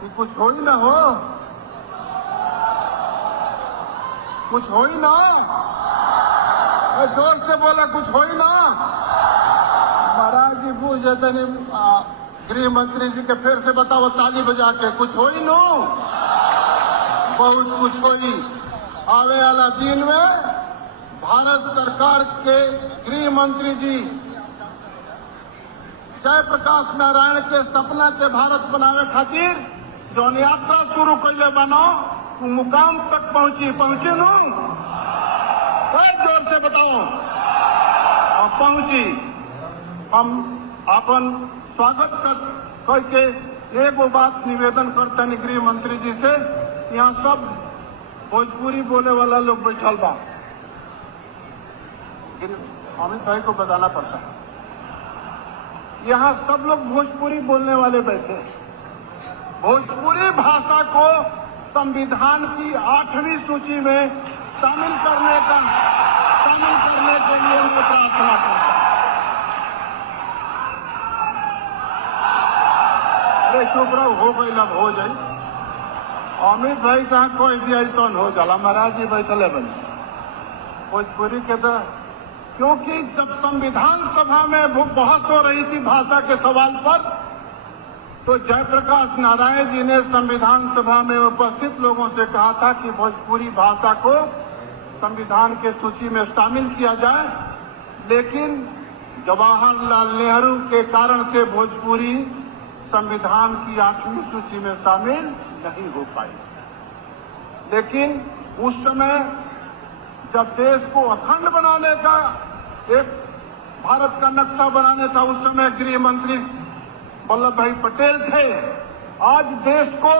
कि कुछ हो ही ना हो, कुछ हो ही ना। जोर से बोला, कुछ हो ही ना। महाराज जी पूछ जाते नहीं, गृह मंत्री जी के फिर से बताओ ताली बजा के, कुछ हो ही नो, बहुत कुछ हो ही। आवे वाला दिन में भारत सरकार के गृह मंत्री जी जयप्रकाश नारायण के सपना के भारत बनावे खातिर जौन यात्रा शुरू कैले बनो मुकाम तक पहुंचे नो, जोर से बताओ, अब पहुंची। हम अपन स्वागत करके एगो बात निवेदन करते हैं गृह मंत्री जी से, यहाँ सब भोजपुरी बोले वाला लोग बैठल बा, अमित भाई को बताना पड़ता है, यहाँ सब लोग भोजपुरी बोलने वाले बैठे। भोजपुरी भाषा को संविधान की 8वीं सूची में शामिल करने के लिए मैं प्रार्थना करता हूं। अरे चुप रहो, हो गई लब हो जाए। अमित भाई कहा कोई दिया तो हो जाला, महाराज जी बैठले बने भोजपुरी के तो, क्योंकि जब संविधान सभा में बहस हो रही थी भाषा के सवाल पर, तो जयप्रकाश नारायण जी ने संविधान सभा में उपस्थित लोगों से कहा था कि भोजपुरी भाषा को संविधान के सूची में शामिल किया जाए, लेकिन जवाहरलाल नेहरू के कारण से भोजपुरी संविधान की 8वीं सूची में शामिल नहीं हो पाई। लेकिन उस समय जब देश को अखंड बनाने का, एक भारत का नक्शा बनाने था, उस समय गृह मंत्री वल्लभ भाई पटेल थे। आज देश को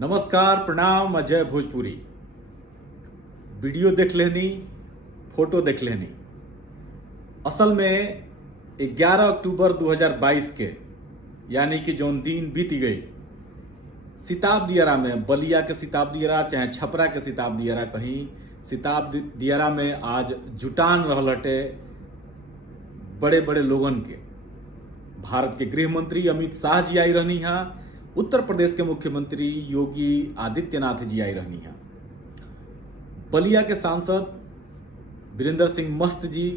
नमस्कार, प्रणाम, अजय भोजपुरी। वीडियो देख लेनी, फोटो देख लेनी। असल में 11 अक्टूबर 2022 के, यानी कि जौन दिन बीत गई, सिताब दियारा में, बलिया के सिताब दियारा चाहे छपरा के सिताब दियारा, कहीं सिताब दियारा में आज जुटान रहल हटे बड़े बड़े लोगन के। भारत के गृह मंत्री अमित शाह जी आई रहनी है, उत्तर प्रदेश के मुख्यमंत्री योगी आदित्यनाथ जी आई रहनी है, बलिया के सांसद वीरेंद्र सिंह मस्त जी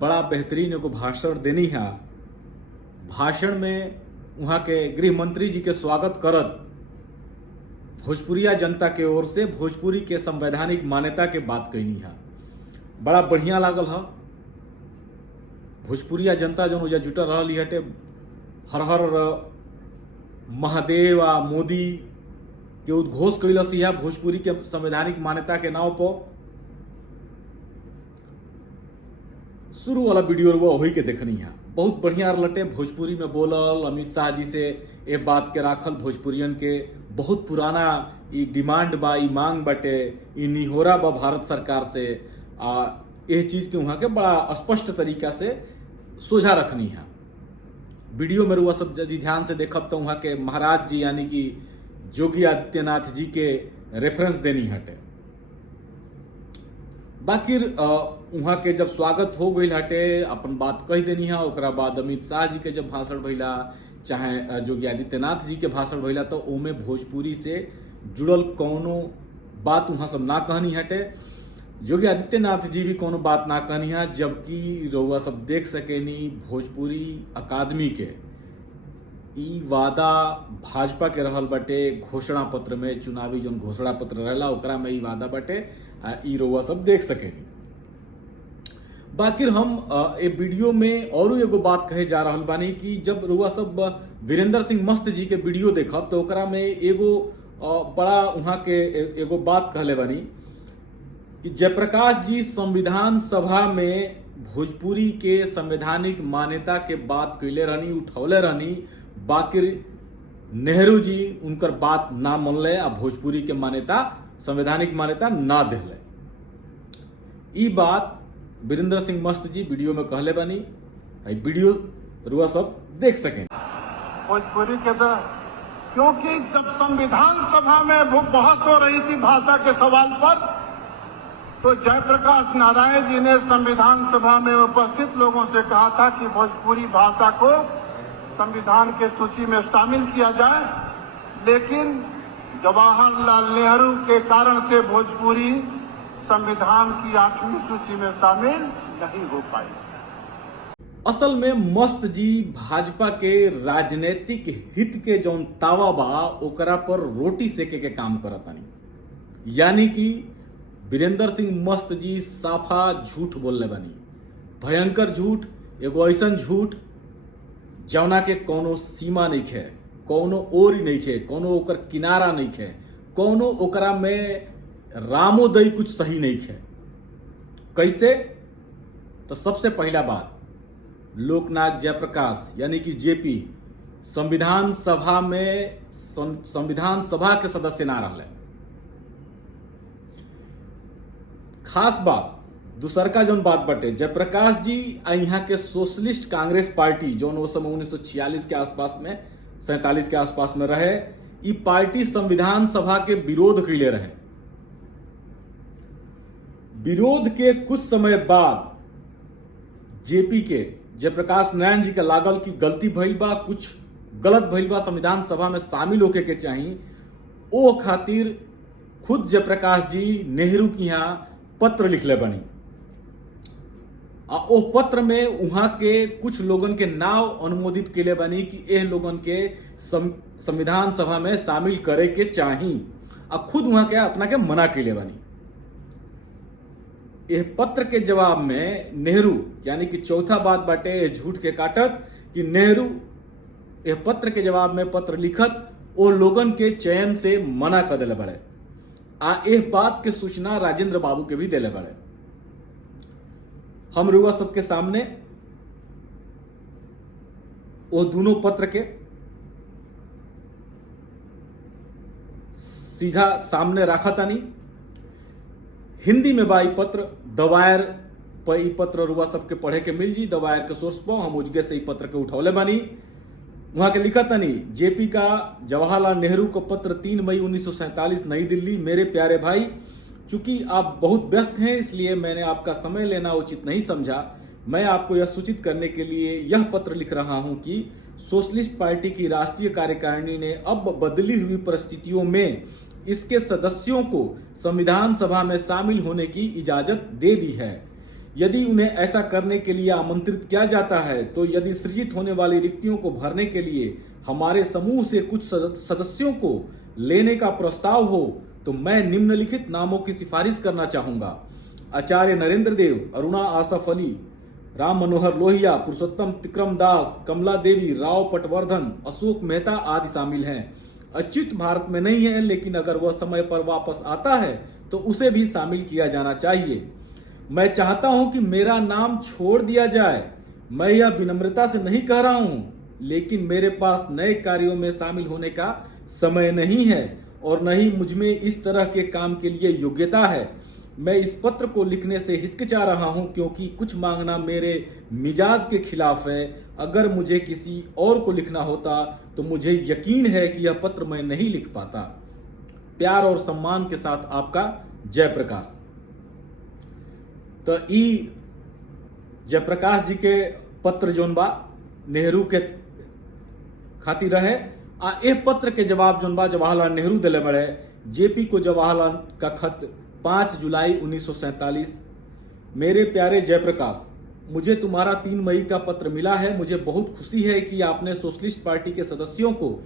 बड़ा बेहतरीन एगो भाषण देनी है। भाषण में वहाँ के गृह मंत्री जी के स्वागत करत भोजपुरिया जनता के ओर से भोजपुरी के संवैधानिक मान्यता के बात कहनी है। बड़ा बढ़िया लागल है। भोजपुरिया जनता जो उजा जुटल रही हटे, हर हर महादेव आ मोदी के उद्घोष कैलस है भोजपुरी के संवैधानिक मान्यता के नाव पर। शुरू वाला वीडियो वही के देखनी है, बहुत बढ़िया लटे भोजपुरी में बोलल अमित शाह जी से ए बात के राखल भोजपुरियन के बहुत पुराना ई डिमांड बा, ई मांग बाटे, ई निहोरा बा भारत सरकार से। ये चीज़ के वहाँ के बड़ा स्पष्ट तरीका से सोझा रखनी है। वीडियो में रुआ सब यदि ध्यान से देखब तो वहाँ के महाराज जी यानी कि योगी आदित्यनाथ जी के रेफरेंस देनी हटे। बाकी वहाँ के जब स्वागत हो गई हटे अपन बात कह देनी है। ओकरा बाद अमित शाह जी के जब भाषण भइला चाहे योगी आदित्यनाथ जी के भाषण भइला तो ओमे भोजपुरी से जुड़ल कौनो बात वहाँ सब ना कहनी हटे। योगी आदित्यनाथ जी भी कोनो बात ना कहनी है, जबकि रउआ सब देख सकेनी भोजपुरी अकादमी के ई वादा भाजपा के रहल बटे घोषणा पत्र में, चुनावी जो घोषणा पत्र रहला ओकरा में ई वादा बटे, ई रउआ सब देख सकेनी। बाकी हम ए वीडियो में और एगो बात कहे जा रहल बानी कि जब रउआ सब वीरेंद्र सिंह मस्त जी के वीडियो देखब तो ओकरा में एगो बड़ा वहाँ के एगो बात कहले बानी कि जयप्रकाश जी संविधान सभा में भोजपुरी के संवैधानिक मान्यता के बात कैले रहनी, उठौले रहनी, बाकी नेहरू जी उनकर बात ना मनले आ भोजपुरी के मान्यता संवैधानिक मान्यता ना दिले। ई बात वीरेंद्र सिंह मस्त जी वीडियो में कहले बानी, वीडियो रुआ सब देख सकें। भोजपुरी के तो क्योंकि जब संविधान सभा में बहस हो रही थी भाषा के सवाल पर, तो जयप्रकाश नारायण जी ने संविधान सभा में उपस्थित लोगों से कहा था कि भोजपुरी भाषा को संविधान के सूची में शामिल किया जाए, लेकिन जवाहरलाल नेहरू के कारण से भोजपुरी संविधान की 8वीं सूची में शामिल नहीं हो पाई। असल में मस्त जी भाजपा के राजनीतिक हित के जौन तावा बा ओकरा पर रोटी सेके के काम करतानी, यानी कि वीरेंद्र सिंह मस्त जी साफा झूठ बोलले बानी, भयंकर झूठ, एगो ऐसन झूठ जौना के कोनो सीमा नहीं है, कोनो ओरी नहीं है, कोनो ओकर किनारा नहीं है, कोनो ओकरा में रामोदय कुछ सही नहीं है। कैसे? तो सबसे पहला बात, लोकनाथ जयप्रकाश यानी कि जेपी संविधान सभा में संविधान सभा के सदस्य ना रहे। खास बात दूसर का जौन बात बटे, जयप्रकाश जी यहाँ के सोशलिस्ट कांग्रेस पार्टी जो उस समय 1946 के आसपास में 47 के आसपास में रहे, ई पार्टी संविधान सभा के विरोध कैले रहे। विरोध के कुछ समय बाद जेपी के जयप्रकाश नारायण जी के लागल कि गलती भइल बा, कुछ गलत भइल बा, संविधान सभा में शामिल होके के चाहिए। ओ खातिर खुद जयप्रकाश जी नेहरू की यहाँ पत्र लिखले बनी, आ ओ पत्र में वहां के कुछ लोगन के नाव अनुमोदित केले बनी कि एह लोगन के संविधान सभा में शामिल करे के चाही, आ खुद वहां के अपना के मना केले बनी। यह पत्र के जवाब में नेहरू यानी कि चौथा बात बाटे झूठ के काटत कि नेहरू यह पत्र के जवाब में पत्र लिखत ओ लोगन के चयन से मना कर दिले बड़े, आ यह बात के सूचना राजेंद्र बाबू के भी दिले बड़े। हम रुआ सबके सामने वो दोनों पत्र के सीधा सामने रखा तानी। हिंदी में बा ई पत्र, दवायर पर ई पत्र रुआ सबके पढ़े के मिल जी, दवायर के सोर्स पर हम उजगे से ई पत्र के उठौले बानी। वहां के लिखा तनी, जेपी का जवाहरलाल नेहरू को पत्र 3 मई 1947 नई दिल्ली। मेरे प्यारे भाई, चूंकि आप बहुत व्यस्त हैं इसलिए मैंने आपका समय लेना उचित नहीं समझा। मैं आपको यह सूचित करने के लिए यह पत्र लिख रहा हूं कि सोशलिस्ट पार्टी की राष्ट्रीय कार्यकारिणी ने अब बदली हुई परिस्थितियों में इसके सदस्यों को संविधान सभा में शामिल होने की इजाजत दे दी है। यदि उन्हें ऐसा करने के लिए आमंत्रित किया जाता है तो यदि सृजित होने वाली रिक्तियों को भरने के लिए हमारे समूह से कुछ सदस्यों को लेने का प्रस्ताव हो तो मैं निम्नलिखित नामों की सिफारिश करना चाहूंगा। आचार्य नरेंद्र देव, अरुणा आसफ अली, राम मनोहर लोहिया, पुरुषोत्तम तिक्रम दास, कमला देवी, राव पटवर्धन, अशोक मेहता आदि शामिल हैं। अच्युत भारत में नहीं है, लेकिन अगर वह समय पर वापस आता है तो उसे भी शामिल किया जाना चाहिए। मैं चाहता हूं कि मेरा नाम छोड़ दिया जाए। मैं यह विनम्रता से नहीं कह रहा हूं, लेकिन मेरे पास नए कार्यों में शामिल होने का समय नहीं है और न ही मुझमें इस तरह के काम के लिए योग्यता है। मैं इस पत्र को लिखने से हिचकिचा रहा हूं क्योंकि कुछ मांगना मेरे मिजाज के खिलाफ है। अगर मुझे किसी और को लिखना होता तो मुझे यकीन है कि यह पत्र मैं नहीं लिख पाता। प्यार और सम्मान के साथ आपका जयप्रकाश। तो ई जयप्रकाश जी के पत्र जोन बा नेहरू के खातिर रहे, आ ए पत्र के जवाब जोन बा जवाहरलाल नेहरू दिले बड़े। जेपी को जवाहरलाल का खत 5 जुलाई 1947। मेरे प्यारे जयप्रकाश, मुझे तुम्हारा 3 मई का पत्र मिला है। मुझे बहुत खुशी है कि आपने सोशलिस्ट पार्टी के सदस्यों को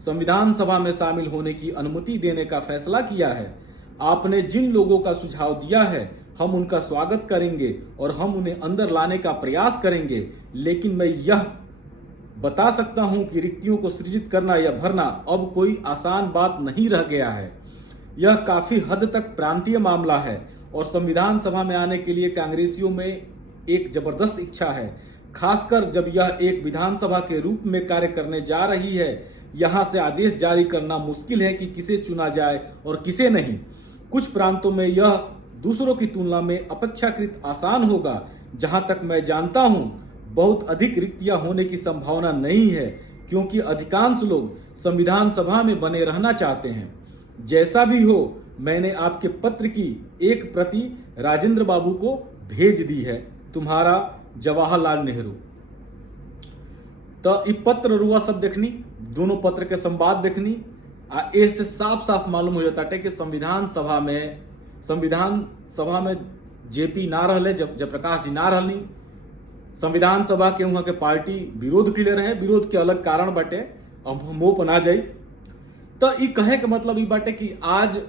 संविधान सभा में शामिल होने की अनुमति देने का फैसला किया है। आपने जिन लोगों का सुझाव दिया है हम उनका स्वागत करेंगे और हम उन्हें अंदर लाने का प्रयास करेंगे, लेकिन मैं यह बता सकता हूं कि रिक्तियों को सृजित करना या भरना अब कोई आसान बात नहीं रह गया है। यह काफी हद तक प्रांतीय मामला है और संविधान सभा में आने के लिए कांग्रेसियों में एक जबरदस्त इच्छा है, खासकर जब यह एक विधानसभा के रूप में कार्य करने जा रही है। यहां से आदेश जारी करना मुश्किल है कि किसे चुना जाए और किसे नहीं। कुछ प्रांतों में यह दूसरों की तुलना में अपेक्षाकृत आसान होगा। जहां तक मैं जानता हूं बहुत अधिक रिक्तियां होने की संभावना नहीं है, क्योंकि अधिकांश लोग संविधान सभा में बने रहना चाहते हैं। जैसा भी हो, मैंने आपके पत्र की एक प्रति राजेंद्र बाबू को भेज दी है। तुम्हारा जवाहरलाल नेहरू। तो ये पत्र रुआ सब देखनी, दोनों पत्र के संवाद देखनी, इससे साफ साफ मालूम हो जाता है कि संविधान सभा में जेपी ना रहले, जयप्रकाश जी ना रहली। संविधान सभा के वहां के पार्टी विरोध के लिए रहे, विरोध के अलग कारण बाटे, अब हम वो पना जाई। तो ई कहे के मतलब ई बाटे कि आज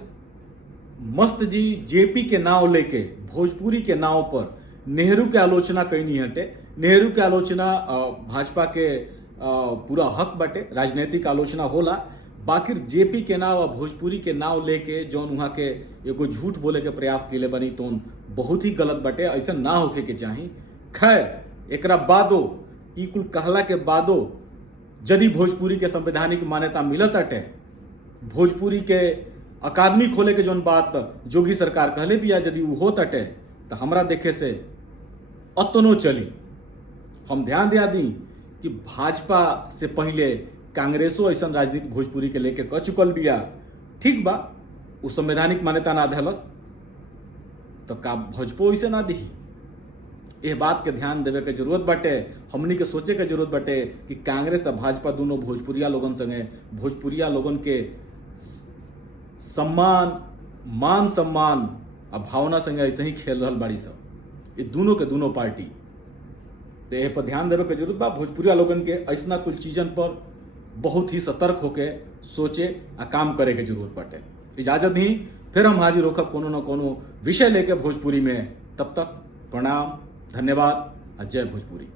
मस्त जी जेपी के नाव लेके भोजपुरी के नाव पर नेहरू के आलोचना कहीं नहीं हटे। नेहरू के आलोचना भाजपा के पूरा हक बाटे, राजनीतिक आलोचना होला। बाकी जेपी के नाव और भोजपुरी के नाव लेके जौन वहाँ के एगो झूठ बोले के प्रयास के लिए बनी तो बहुत ही गलत बाटे, ऐसा ना होके के चाही। खैर एकरा बादो ई कुल कहला के बादो यदि भोजपुरी के संवैधानिक मान्यता मिलत अटे, भोजपुरी के अकादमी खोले के जौन बात जोगी सरकार कहले भी यदि वो होत अटे तो हमरा देखे से अतनो चली। हम ध्यान दिया दी कि भाजपा से पहले कांग्रेसो ऐसा राजनीति भोजपुरी के लेके कह चुकल बिया। ठीक बा, उ संवैधानिक मान्यता ना देहलस तो का भोजपो ऐसे ना दी। यह बात के ध्यान देवे के जरूरत बाटे, हमनी के सोचे के जरूरत बाटे कि कांग्रेस और भाजपा दोनों भोजपुरिया लोगन संगे भोजपुरिया लोगन के मान सम्मान और भावना संगे ऐसे ही खेल रहल बाड़ी सब, ये दोनों के दोनों पार्टी। तो यह पर ध्यान देवे के जरूरत बा। भोजपुरिया लोगन के ऐसा कुछ चीजन पर बहुत ही सतर्क होके सोचे आ काम करे के जरूरत बाटे। इजाजत दी, फिर हम हाजिर होकर कोनो न कोनो विषय लेके भोजपुरी में। तब तक प्रणाम, धन्यवाद, जय भोजपुरी।